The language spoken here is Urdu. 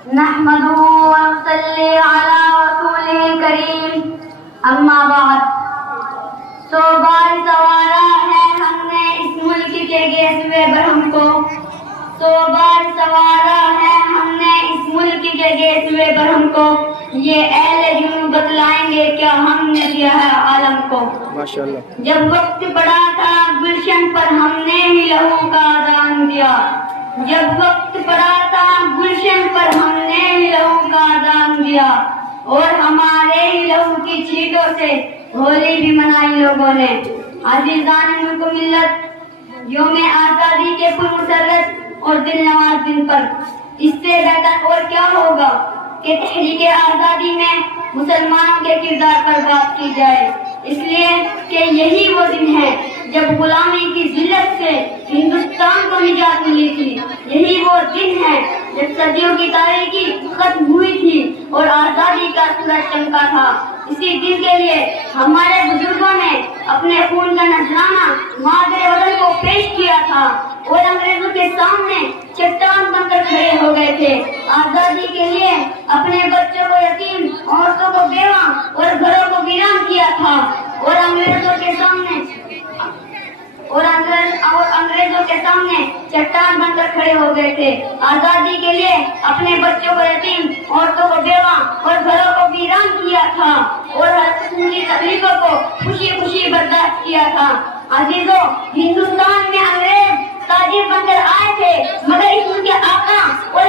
نحمده ونصلي على رسوله الكريم اما بعد سو بار سوارا ہے ہم نے اس ملک کے گیسوے برہم کو سو بار سوارا ہے ہم نے اس ملک کے گیسوے برہم کو یہ اہل جنوں بتلائیں گے کیا ہم نے دیا ہے عالم کو ماشاءاللہ جب وقت پڑا تھا گلشن پر ہم نے ہی لہو کا دان دیا جب وقت پڑا تھا گلشن پر ہم نے ہی لہو کا دان دیا اور ہمارے ہی لہو کی چھینٹوں سے ہولی بھی منائی لوگوں نے عزیزان ملک و ملت یوم آزادی کے پرمسرت اور دل نواز دن پر اس سے بہتر اور کیا ہوگا کہ تحریک آزادی میں مسلمانوں کے کردار پر بات کی جائے اس لیے کہ یہی وہ دن ہے جب غلامی کی ذلت سے ہندوستان کو نجات ملی تھی یہی وہ دن ہے جب صدیوں کی تاریخی ختم ہوئی تھی اور آزادی کا سورج چمکا تھا اسی دن کے لیے ہمارے بزرگوں نے اپنے خون کا نذرانہ مادر وطن کو پیش کیا تھا اور انگریزوں کے سامنے چٹان بن کر کھڑے ہو گئے تھے آزادی کے لیے اپنے بچوں کو یتیم عورتوں کو بیوہ اور گھروں کو ویران کیا تھا اور انگریزوں کے سامنے چٹان بن کر کھڑے ہو گئے تھے آزادی کے لیے اپنے بچوں کو یتیم عورتوں کو بیوہ اور گھروں کو ویران کیا تھا اور ہر قسم کی تکلیفوں کو خوشی خوشی برداشت کیا تھا عزیزوں ہندوستان میں انگریز تاجر بن کر آئے تھے مگر اس کے آقا اور